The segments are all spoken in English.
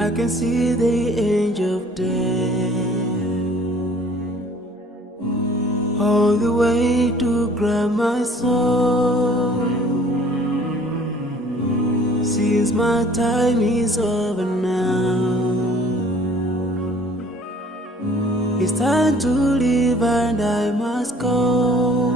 I can see the angel of death all the way to grab my soul. Since my time is over now, it's time to leave and I must go.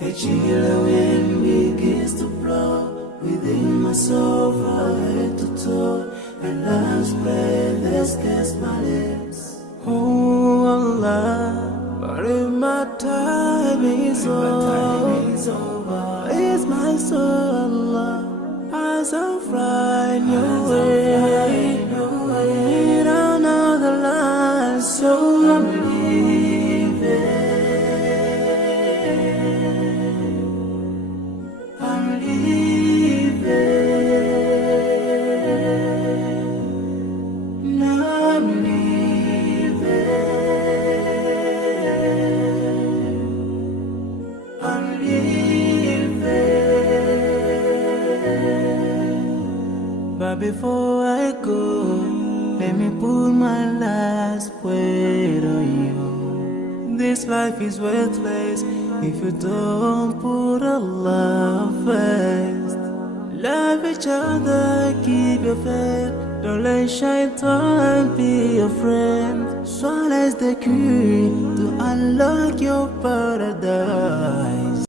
A chilly wind begins to blow within my soul from head to toe, and love's breath escapes my lips. Oh Allah, but if my time is over, it's my soul, Allah, as I'm flying your way, down another line, so I'm leaving. But before I go, let me put my last word on you. This life is worthless if you don't put Allah first. Love each other, keep your faith. Don't let shaitan be your friend. Swallow the key to unlock your paradise.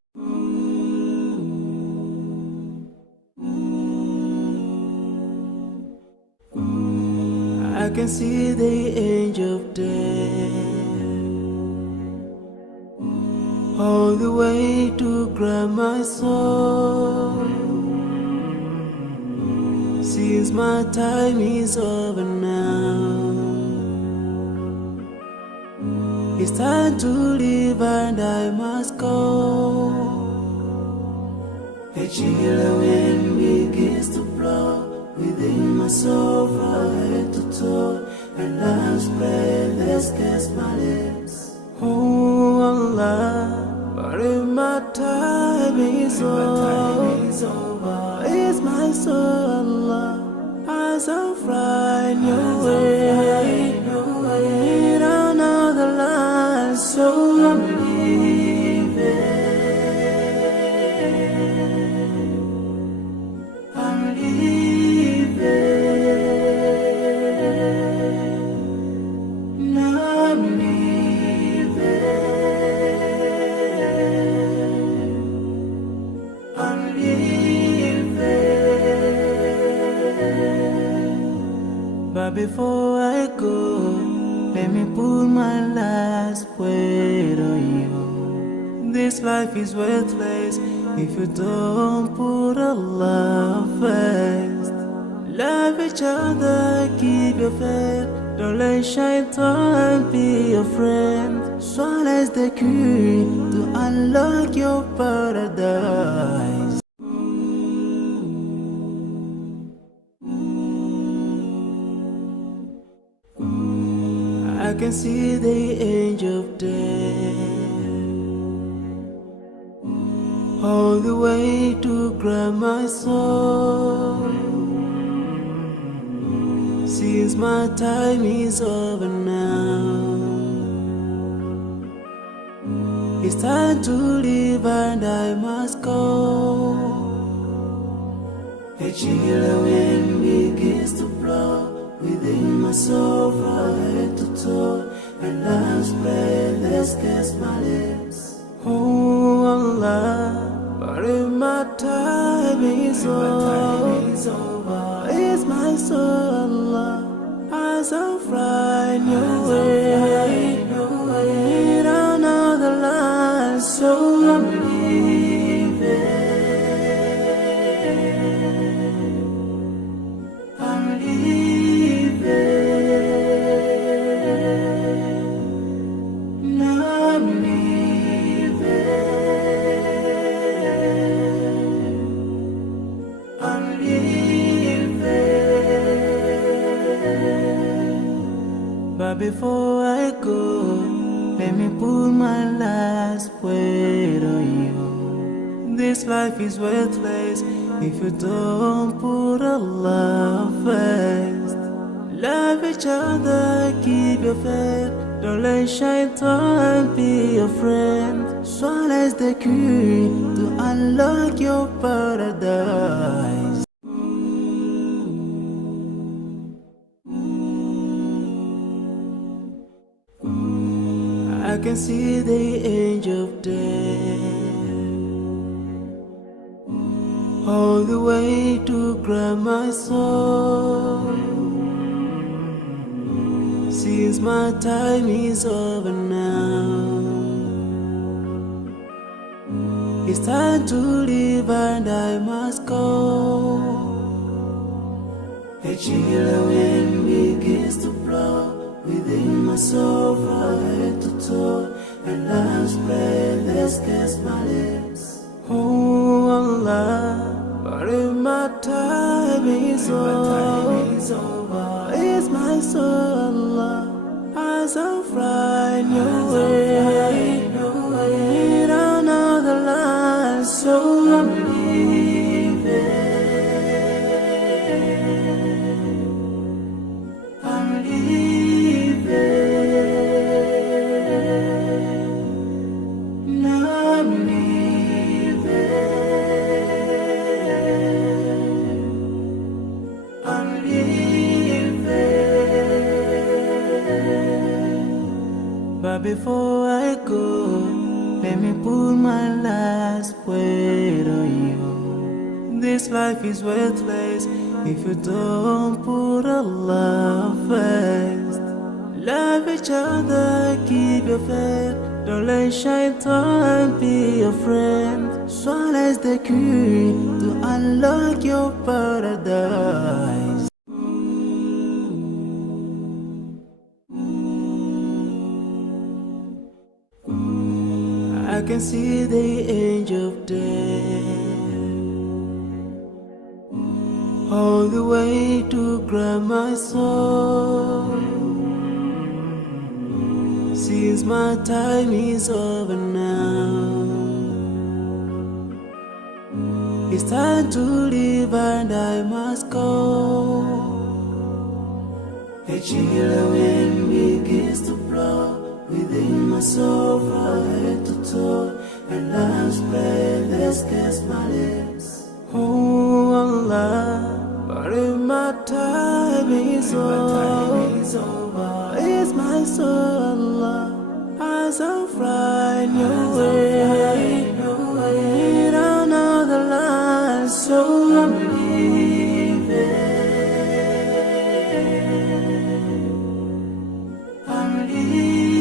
I can see the angel of death all the way to grab my soul. Since my time is over now, it's time to leave and I must go. A chilly wind begins to blow within my soul from head to toe, and love's breath escapes my lips. Oh Allah, but if my time is over, it's my soul, Allah, as I'm flying your way, down another line, so I'm leaving. But before I go, let me put my last word on you. This life is worthless if you don't put Allah first. Love each other, keep your faith. Don't let shaitan be your friend. Swallow the key to unlock your paradise. I can see the angel of death all the way to grab my soul. Since my time is over now, it's time to leave and I must go. A chilly wind begins to blow within my soul from head to toe, and love's breath escapes my lips. Oh Allah, but if my time is over, it's my soul, Allah, as I'm flying your way, down another line, so I'm leaving. But before I go, Let me put my last word on you. This life is worthless if you don't put Allah first. Love each other, keep your faith. Don't let shaitan be your friend. Swallow the key to unlock your paradise. I can see the angel of death all the way to grab my soul. Since my time is over now, it's time to leave and I must go. A chill wind begins to blow within my soul from head to toe, and love's breath escapes my lips. Oh Allah, but if my time is over, it's my soul, Allah, as I'm flying away in another land, so I'm leaving. I'm leaving. Now I'm leaving. I'm leaving. But before I go, let me put my last word on you. This life is worthless if you don't put Allah first. Love each other, keep your faith. Don't let shaitan be your friend. Swallow the key to unlock your paradise. I can see the angel of death all the way to grab my soul. Since my time is over now, it's time to leave and I must go. A chill wind begins to blow within my soul from head to toe, and love's breath escapes my lips. Oh Allah, but if my time is over, it's my soul, Allah, as I'm flying away in another land, so I'm leaving. I'm leaving.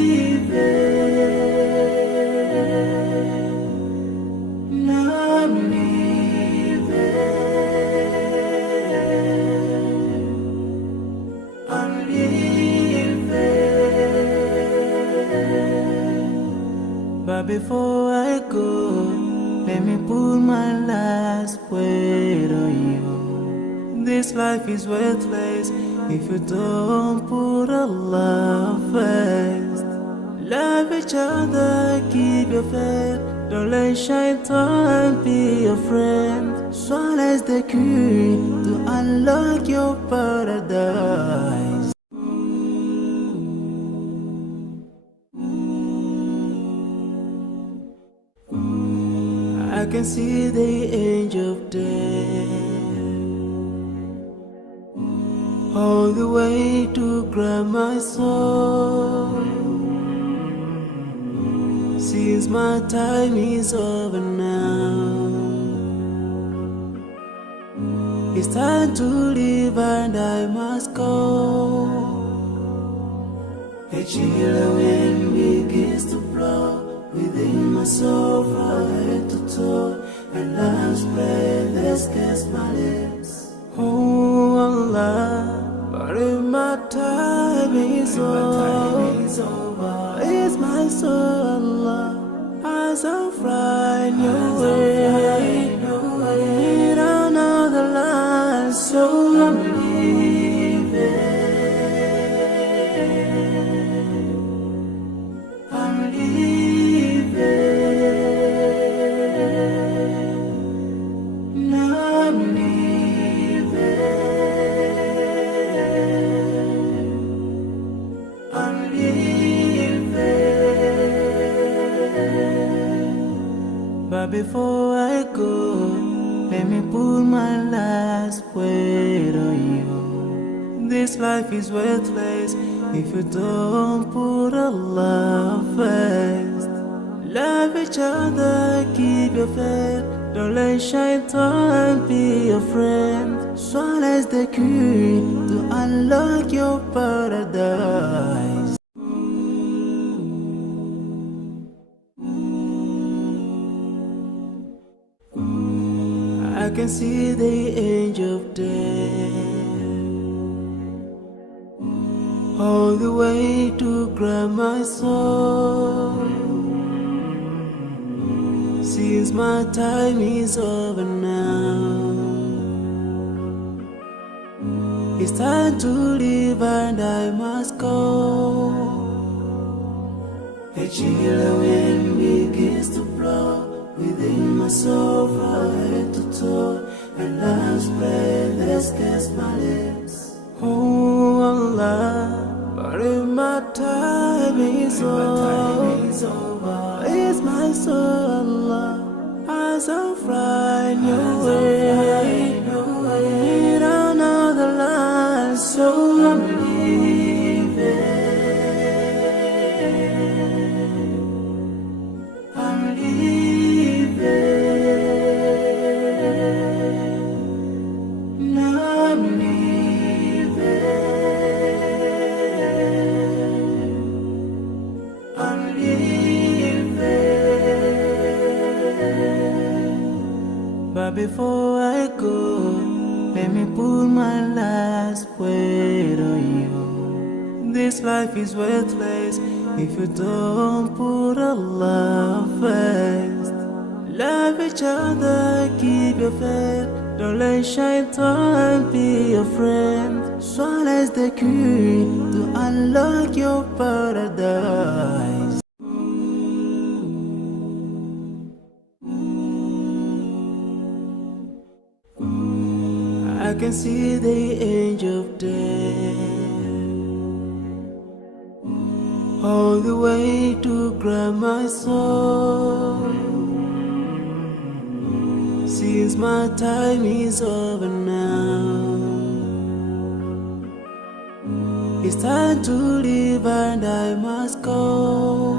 Now I'm leaving. I'm leaving. But before I go, let me put my last word on you. This life is worthless if you don't put Allah first. Love each other, keep your faith. Don't let shaitan be your friend. Swallow the key to unlock your paradise. I can see the angel of death all the way to grab my soul. Since my time is over now, it's time to leave and I must go. A chill wind begins to blow within my soul from head to toe, and love's breath escapes my lips. Oh Allah, but if my time is over, it's my soul, Allah, as I'm flying away in another land, so I'm leaving. I'm before I go, let me put my last word on you. This life is worthless if you don't put Allah first. Love each other, keep your faith. Don't let shaitan be your friend. Swallow the key to unlock your paradise. I can see the angel of death all the way to grab my soul. Since my time is over now, it's time to leave and I must go. A chilly wind begins to blow within my soul from head to toe, and love's breath escapes my lips. Oh Allah, but if my time is over, it's my soul, Allah, as I find your way, in another life, so I'm leaving. I'm leaving. Now I'm leaving. I'm leaving. But before I go, let me put my last word on you. This life is worthless if you don't put Allah first. Love each other, keep your faith. Don't let shaitan be your friend. Swallow the key to unlock your paradise. I can see the angel of death all the way to grab my soul. Since my time is over now, it's time to leave and I must go.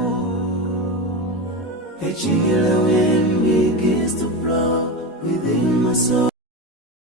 A chilly wind begins to blow within my soul.